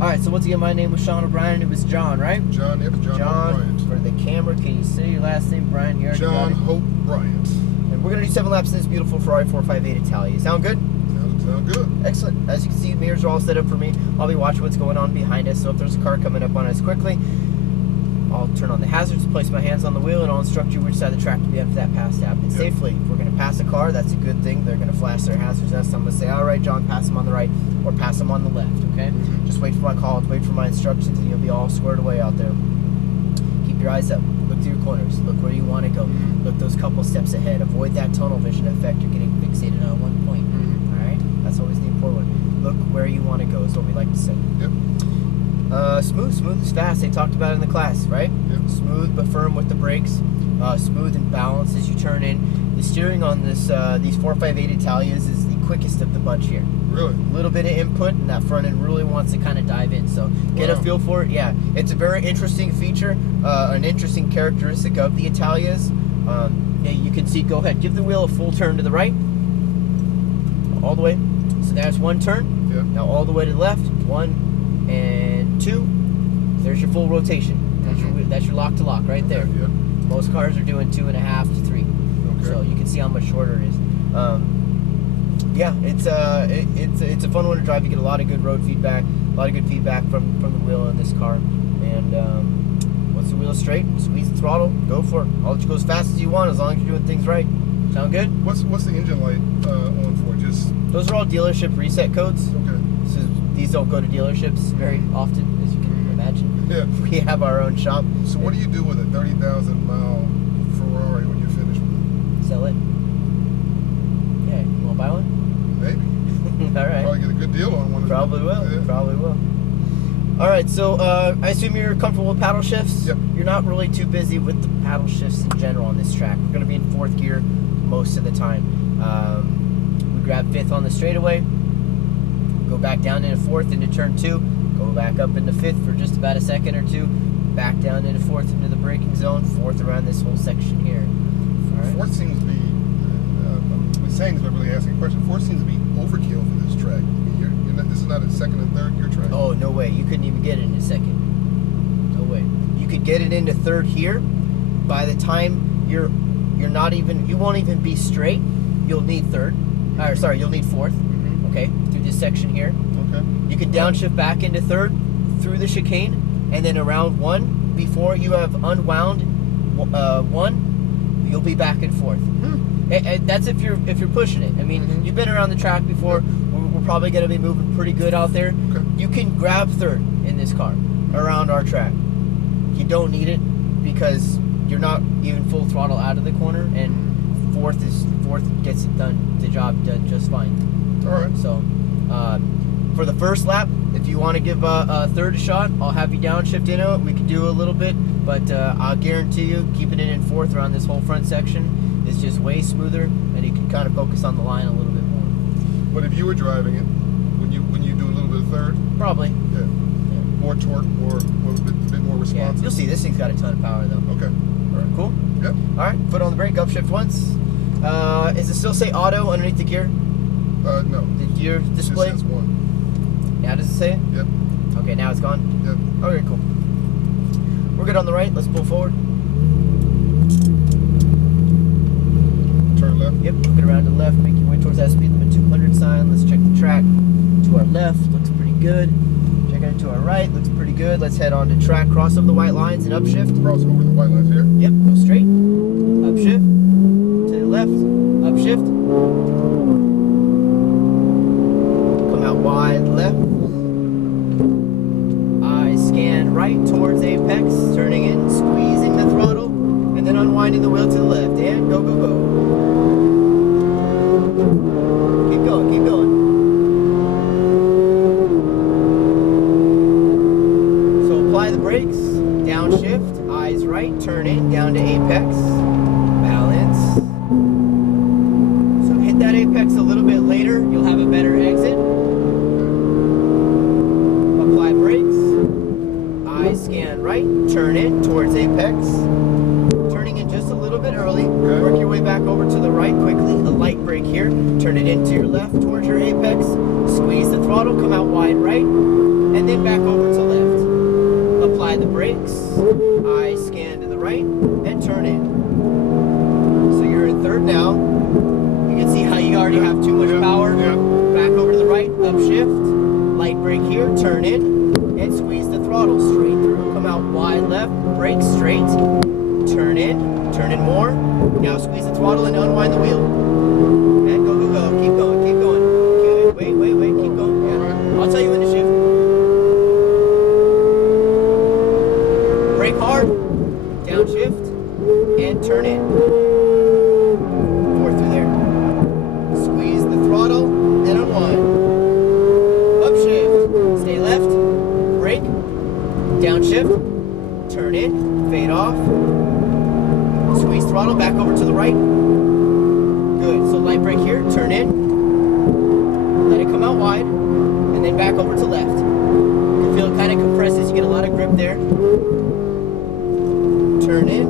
All right, so once again, my name was Sean O'Brien. It was John, right? John, yep, John Bryant. For the camera, can you say your last name, Brian? Here, John Hope Bryant. And we're going to do 7 laps in this beautiful Ferrari 458 Italia. Sound good? Sound good. Excellent. As you can see, mirrors are all set up for me. I'll be watching what's going on behind us, so if there's a car coming up on us quickly, I'll turn on the hazards, place my hands on the wheel, and I'll instruct you which side of the track to be on for that pass to happen safely. If we're going to pass a car, that's a good thing. They're going to flash their hazards at us. So I'm going to say, all right, John, pass them on the right or pass them on the left, okay? Just wait for my call, wait for my instructions, and you'll be all squared away out there. Keep your eyes up. Look through your corners. Look where you want to go. Look those couple steps ahead. Avoid that tunnel vision effect. You're getting fixated on one point. All right? That's always the important one. Look where you want to go is what we like to say. Yep. Smooth is fast. They talked about it in the class, right? Yep. Smooth but firm with the brakes. Smooth and balanced as you turn in. The steering on this these 458 Italias is the quickest of the bunch here. Really? A little bit of input, and that front end really wants to kind of dive in. So get a feel for it. Yeah, it's a very interesting feature, an interesting characteristic of the Italias. You can see. Go ahead, give the wheel a full turn to the right, all the way. So there's one turn. Yeah. Now all the way to the left. 1 and 2. There's your full rotation. That's your lock to lock right there. Yeah. Most cars are doing 2.5 to 3. Okay. So you can see how much shorter it is. Yeah, it's a fun one to drive. You get a lot of good road feedback, a lot of good feedback from the wheel in this car. And once the wheel is straight, squeeze the throttle, go for it. I'll let you go as fast as you want, as long as you're doing things right. Sound good? What's the engine light on for? Just those are all dealership reset codes. okay. So these don't go to dealerships very often, as you can imagine. Yeah. We have our own shop. So what do you do with a 30,000-mile Ferrari when you're finished with it? Sell it. Yeah, you want to buy one? Maybe. All right. Probably get a good deal on one. Probably will. Yeah. Probably will. All right. So I assume you're comfortable with paddle shifts. Yep. You're not really too busy with the paddle shifts in general on this track. We're going to be in 4th gear most of the time. We grab 5th on the straightaway. Go back down into 4th into turn 2. Go back up into 5th for just about a second or 2. Back down into 4th into the braking zone. 4th around this whole section here. All right. 4th seems to be. I'm saying this, but really asking a question. 4th seems to be overkill for this track. I mean, this is not a 2nd and 3rd gear track. Oh, no way. You couldn't even get it in a 2nd. No way. You could get it into 3rd here. By the time you won't even be straight. You'll need 3rd. Or sorry, you'll need 4th. Okay, through this section here. Okay. You can downshift back into 3rd through the chicane, and then around 1 before you have unwound 1, you'll be back in 4th. And that's if you're pushing it. I mean, you've been around the track before. We're probably going to be moving pretty good out there. Okay. You can grab 3rd in this car around our track. You don't need it because you're not even full throttle out of the corner, and 4th gets it done. The job done just fine. All right. So, for the first lap, if you want to give a 3rd a shot, I'll have you downshift into it. We can do a little bit, but I'll guarantee you, keeping it in 4th around this whole front section is just way smoother, and you can kind of focus on the line a little bit more. But if you were driving it, when you do a little bit of 3rd, Probably. yeah, more torque, more a bit more Yeah. responsive. You'll see, this thing's got a ton of power, though. Okay. All right, cool. Yep. All right, foot on the brake, upshift once. Does it still say auto underneath the gear? No. The gear display? It just says 1. Now does it say it? Yep. Okay, now it's gone? Yep. Okay, cool. We're good on the right. Let's pull forward. Turn left. Yep, look it around to the left. Make your way towards that speed limit 200 sign. Let's check the track. To our left, looks pretty good. Checking it to our right, looks pretty good. Let's head on to track, cross over the white lines and upshift. Cross over the white lines here. Yep, go straight. Upshift. To the left. Upshift. Come out wide left. Eyes scan right towards apex. Turning in, squeezing the throttle, and then unwinding the wheel to the left. And go, go, go. Keep going, keep going. So apply the brakes. Downshift. Eyes right. Turn in. Down to apex. Balance. So hit that apex a little bit later. You'll have a better exit. Apply brakes. Eyes scan right. Turn in towards apex. Turning in just a little bit early. Okay. Work your way back over to the right quickly. A light brake here. Turn it into your left towards your apex. Squeeze the throttle. Come out wide right. And then in, back over to left. Apply the brakes, eyes scan to the right, and turn in. So you're in third now. You can see how you already have too much power. Yeah. Back over to the right, upshift, light brake here, turn in, and squeeze the throttle straight through. Come out wide left, brake straight, turn in more. Now squeeze the throttle and unwind the wheel. And go, go, go, keep going, keep going. Okay, wait, keep going. Yeah. I'll tell you when to shift. Brake hard, downshift, and turn in. Fourth through there. Squeeze the throttle, and unwind. Upshift, stay left, brake, downshift, turn in, fade off. Squeeze throttle, back over to the right. Good, so light brake here, turn in. Let it come out wide, and then back over to left. You can feel it kind of compresses, you get a lot of grip there. Turn in.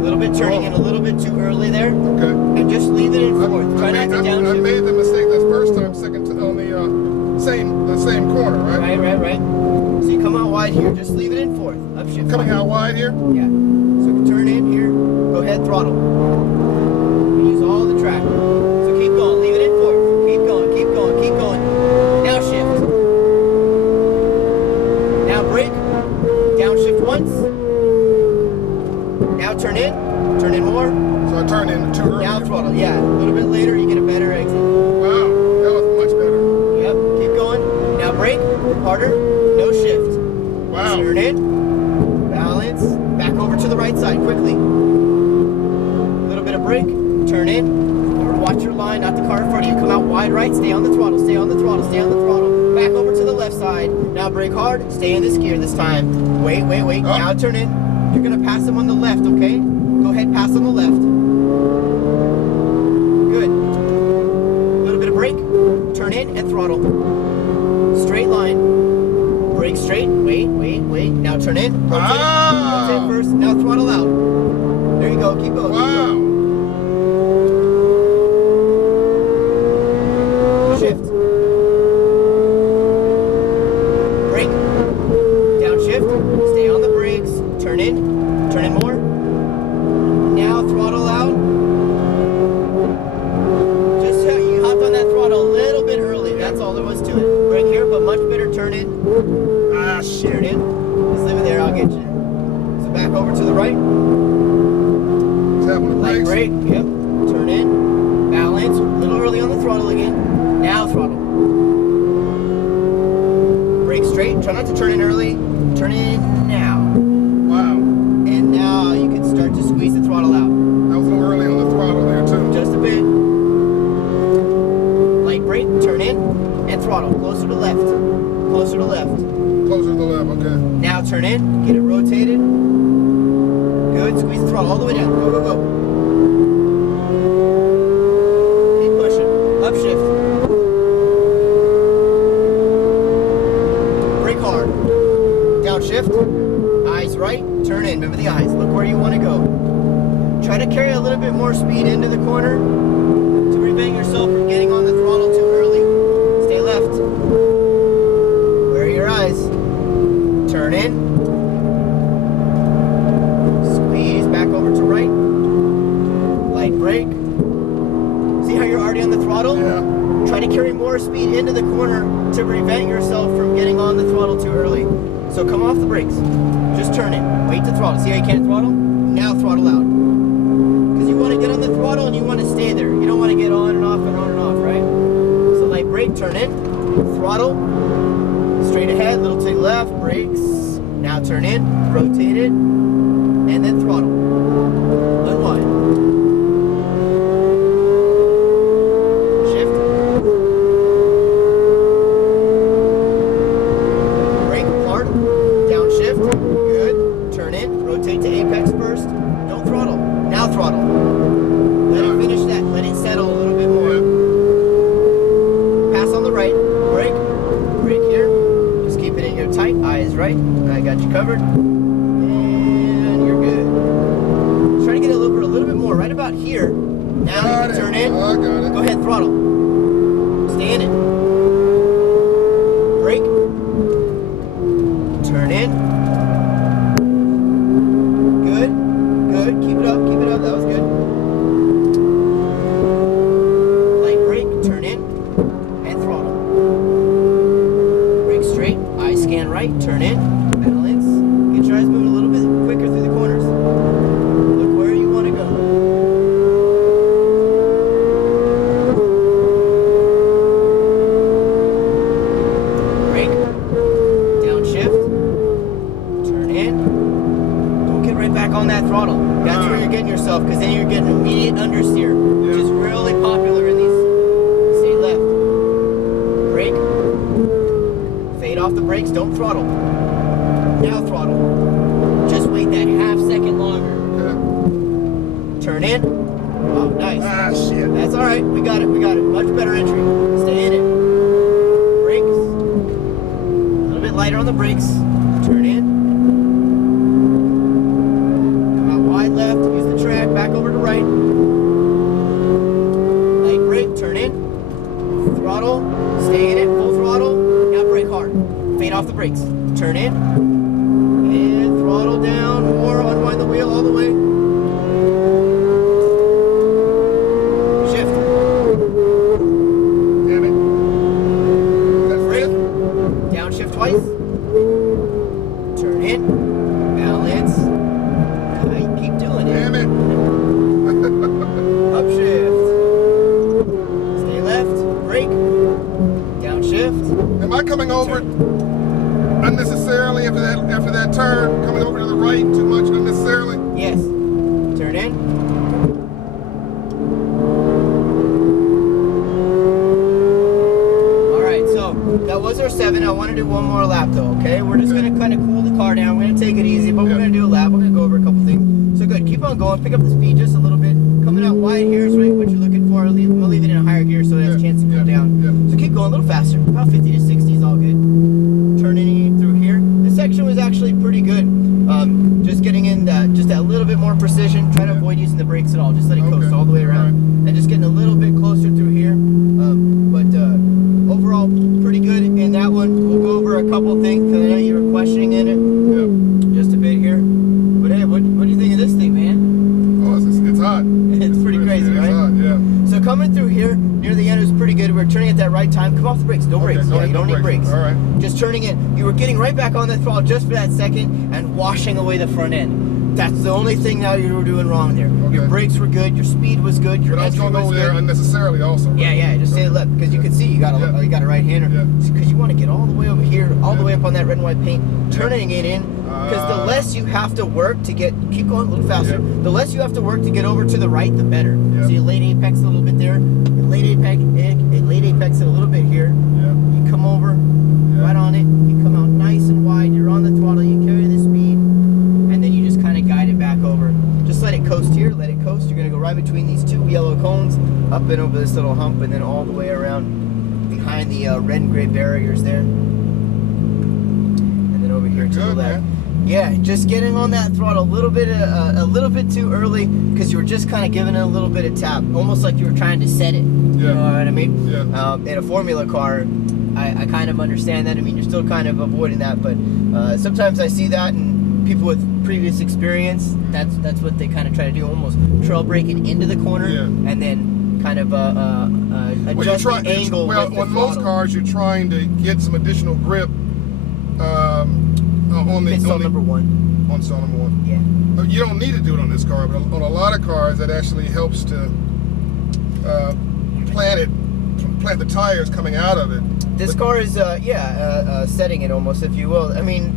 A little bit turning in a little bit too early there. Okay. And just leave it in fourth. Try not to downshift. I made the mistake this first time, second on the same corner, right? Right. So you come out wide here. Just leave it in fourth. Upshift. Coming out wide here? Yeah. So turn in here. Go ahead, throttle. Use all the track. So keep going. Leave it in fourth. Keep going, keep going, keep going. Now shift. Now brake. Downshift once. Now turn in. Turn in more. So I turned in too early. Now throttle. Yeah. A little bit later, you get a better exit. Wow, that was much better. Yep. Keep going. Now brake. Harder. No shift. Wow. Turn in. Balance. Back over to the right side quickly. A little bit of brake. Turn in. Remember, watch your line, not the car in front of you. Come out wide right. Stay on the throttle. Stay on the throttle. Stay on the throttle. Back over to the left side. Now brake hard. Stay in this gear this time. Wait. Oh. Now turn in. You're going to pass them on the left, okay? Go ahead, pass on the left. Good. A little bit of brake. Turn in and throttle. Straight line. Brake straight. Wait. Now turn in. Rotate first. Now throttle out. There you go. Keep going. Wow. Shift. Brake. Downshift. Stay on the brakes. Turn in. Turn in more. Now throttle out. Just you hopped on that throttle a little bit early. That's all there was to it. Brake here, but much better turn in. Shit. Turn in. Just leave it there. I'll get you. So back over to the right. Tapping the Light brakes. brake. Yep. Turn in. Balance. A little early on the throttle again. Now throttle. Brake straight. Try not to turn in early. Turn in now. Wow. And now you can start to squeeze the throttle out. That was a little early on the throttle there too. Just a bit. Light brake. Turn in. And throttle. Closer to left. Closer to left. Closer to the left, okay. Now turn in. Get it rotated. Good. Squeeze the throttle all the way down. Go. Keep pushing. Upshift. Brake hard. Downshift. Eyes right. Turn in. Remember the eyes. Look where you want to go. Try to carry a little bit more speed into the corner to prevent yourself from getting on the throttle too early. Stay left. Where are your eyes? Turn in. Squeeze back over to right. Light brake. See how you're already on the throttle? Yeah. Try to carry more speed into the corner to prevent yourself from getting on the throttle too early. So come off the brakes. Just turn it. Wait to throttle. See how you can't throttle? Now throttle out. Because you want to get on the throttle and you want to stay there. You don't want to get on and off and on and off, right? So light brake, turn in. Throttle. Straight ahead, little to the left, brakes. Now turn in, rotate it, and then throttle. Unwind. Shift. Brake hard. Downshift. Good. Turn in. Rotate to apex first. Don't throttle. Now throttle. Let it finish that. Let it settle a little bit more. Pass on the right. Brake. Brake here. Just keep it in your tight. Eyes right. I got you covered. And you're good. Try to get it over a little bit more. Right about here. Now you can turn in. I got it. Go ahead, throttle. Stay in it. right, turn in, balance, get your eyes moving a little bit quicker through the corners. Look where you want to go. Brake, downshift, turn in. Don't get right back on that throttle. That's where you're getting yourself, because then you're getting immediate understeer, which is really popular in these. Stay left. Brake. Fade off the brakes, don't throttle. Now throttle. Just wait that half second longer. Turn in. Oh, nice. Ah, shit. That's all right. We got it. Much better entry. Stay in it. Brakes. A little bit lighter on the brakes. Turn in. Come out wide left. Use the track. Back over to right. Light brake. Turn in. Throttle. Stay in it. Full throttle. Now brake hard. Fade off the brakes. Turn in. And throttle down. More. Unwind the wheel all the way. Shift. Damn it. That's Brake. it. Downshift twice. Turn in. Balance. Keep doing it. Damn it. Upshift. Stay left. Brake. Downshift. Am I coming over unnecessarily after that turn? Coming over to the right too much unnecessarily? Yes. Turn in. Alright, so that was our 7. I want to do one more lap though, okay? We're just going to kind of cool the car down. We're going to take it easy, but we're going to do a lap. We're going to go over a couple things. So good. Keep on going. Pick up the speed just a little bit. Coming out wide here is right what you're looking for. We'll leave it in a higher gear so it has a chance to cool down. So keep going a little faster. About 50 to 60 is all good. Turning through here. This section was actually pretty good. Just getting in just that little bit more precision. Try to avoid using the brakes at all. Just let it coast all the way around. And just getting a little bit closer through here. But overall, pretty good in that one. We'll go over a couple things because I know you were questioning in it just a bit here. But hey, what do you think of this thing, man? Oh, it's hot. It's pretty crazy, it's right? Hot, yeah. So coming through here, near the end, it was pretty good. We were turning at that right time. Come off the brakes. No brakes. Yeah, you don't need brakes. All right. Just turning in. You were getting right back on that throttle just for that second and washing away the front end. That's the only thing now you were doing wrong there. Your brakes were good. Your speed was good. Your But I was entry going over was there good. unnecessarily also. Right? Yeah. Just stay left because you can see you got a right hander. Because you want to get all the way over here, all the way up on that red and white paint, turning it in. Because the less you have to work to get, keep going a little faster. The less you have to work to get over to the right, the better. So you late apex a little bit there. Late apex it a little bit here. You come over, right on it. You come out nice and wide. You're on the throttle. You carry the speed, and then you just kind of guide it back over. Just let it coast here. Let it coast. You're gonna go right between these two yellow cones, up and over this little hump, and then all the way around behind the red and gray barriers there, and then over here to the left. Yeah, just getting on that throttle a little bit too early because you were just kind of giving it a little bit of tap, almost like you were trying to set it. You know what I mean? In a formula car, I kind of understand that. I mean, you're still kind of avoiding that, but sometimes I see that in people with previous experience. That's what they kind of try to do, almost trail braking into the corner and then kind of adjust the angle. Well, on most cars, you're trying to get some additional grip. On stall number 1. On stall number 1. Yeah. You don't need to do it on this car, but on a lot of cars, that actually helps to plant the tires coming out of it. This car is, setting it almost, if you will. I mean,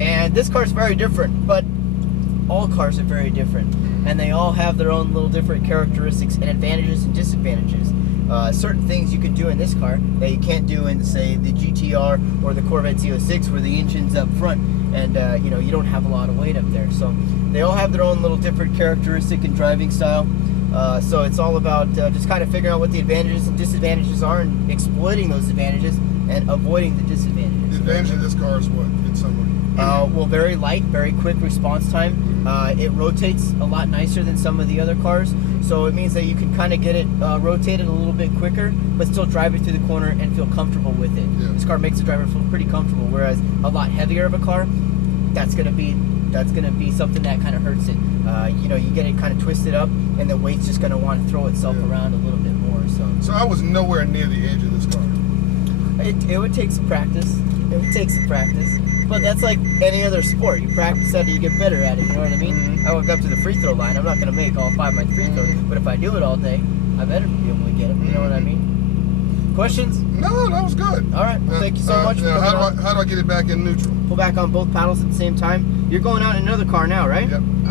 and this car is very different, but all cars are very different, and they all have their own little different characteristics and advantages and disadvantages. Certain things you can do in this car that you can't do in, say, the GTR or the Corvette Z06, where the engine's up front, and you don't have a lot of weight up there. So they all have their own little different characteristic and driving style. So it's all about just kind of figuring out what the advantages and disadvantages are, and exploiting those advantages and avoiding the disadvantages. The advantage of this car is what, in summary? Well, very light, very quick response time. It rotates a lot nicer than some of the other cars, so it means that you can kind of get it rotated a little bit quicker, but still drive it through the corner and feel comfortable with it. This car makes the driver feel pretty comfortable, whereas a lot heavier of a car, that's gonna be something that kind of hurts it. You get it kind of twisted up, and the weight's just gonna want to throw itself around a little bit more. So I was nowhere near the edge of this car. it would take some practice. It would take some practice. But that's like any other sport. You practice that and you get better at it, you know what I mean? Mhm. I walk up to the free throw line, I'm not going to make all 5 of my free throws, but if I do it all day, I better be able to get them, you know what I mean? Questions? No, that was good. All right, well, thank you so much for Now, coming on. how do I get it back in neutral? Pull back on both paddles at the same time. You're going out in another car now, right? Yep.